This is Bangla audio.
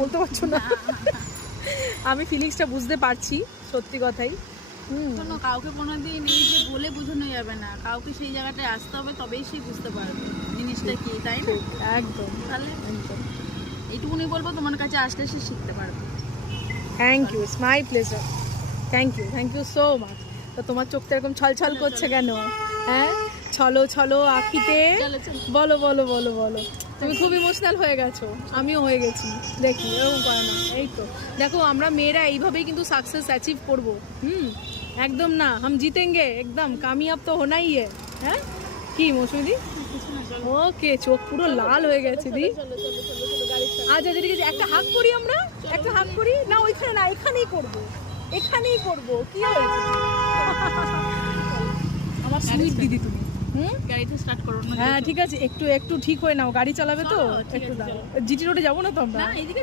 বলতে পারছো না। আমি ফিলিংসটা বুঝতে পারছি, সত্যি কথাই। শোনো, কাউকে কোনোদিন এই যে বলে বোঝানো যাবে না, কাউকে সেই জায়গাটায় আসতে হবে, তবেই সে বুঝতে পারবে জিনিসটা কি, তাই না? একদম। তাহলে একদম। এইটুকুনি বলবো, তোমার কাছে আসলে সে শিখতে পারবে। Thank you, it's my pleasure. Thank you so much. তো তোমার চোখটা এরকম ছলছল করছে কেন? হ্যাঁ, ছলো ছলো আঁখিতে। বলো বলো বলো বলো, তুমি খুব ইমোশনাল হয়ে গেছো, আমিও হয়ে গেছি। দেখি এরকম করে না। এই তো দেখো, আমরা মেয়েরা এইভাবেই কিন্তু সাকসেস অ্যাচিভ করবো। একদম না, হাম জিতেঙ্গে, একদম কামিয়াব তো হোনাই হ্যাঁ। কি মৌসুমী? ওকে, চোখ পুরো লাল হয়ে গেছে দি। আচ্ছা ঠিক আছে, একটা হাক করি আমরা, একটা হাক করি না? ওইখানে না, এখানেই করবো, এখানেই করবো। কি হয়েছে? আমার সুইট দিদি তুমি। গাড়িটা স্টার্ট করো না? হ্যাঁ ঠিক আছে, একটু একটু ঠিক হয়ে নাও, গাড়ি চালাবে তো। একটু দাঁড়াও, জিটি রোডে যাবো না তো আমরা? না, এইদিকে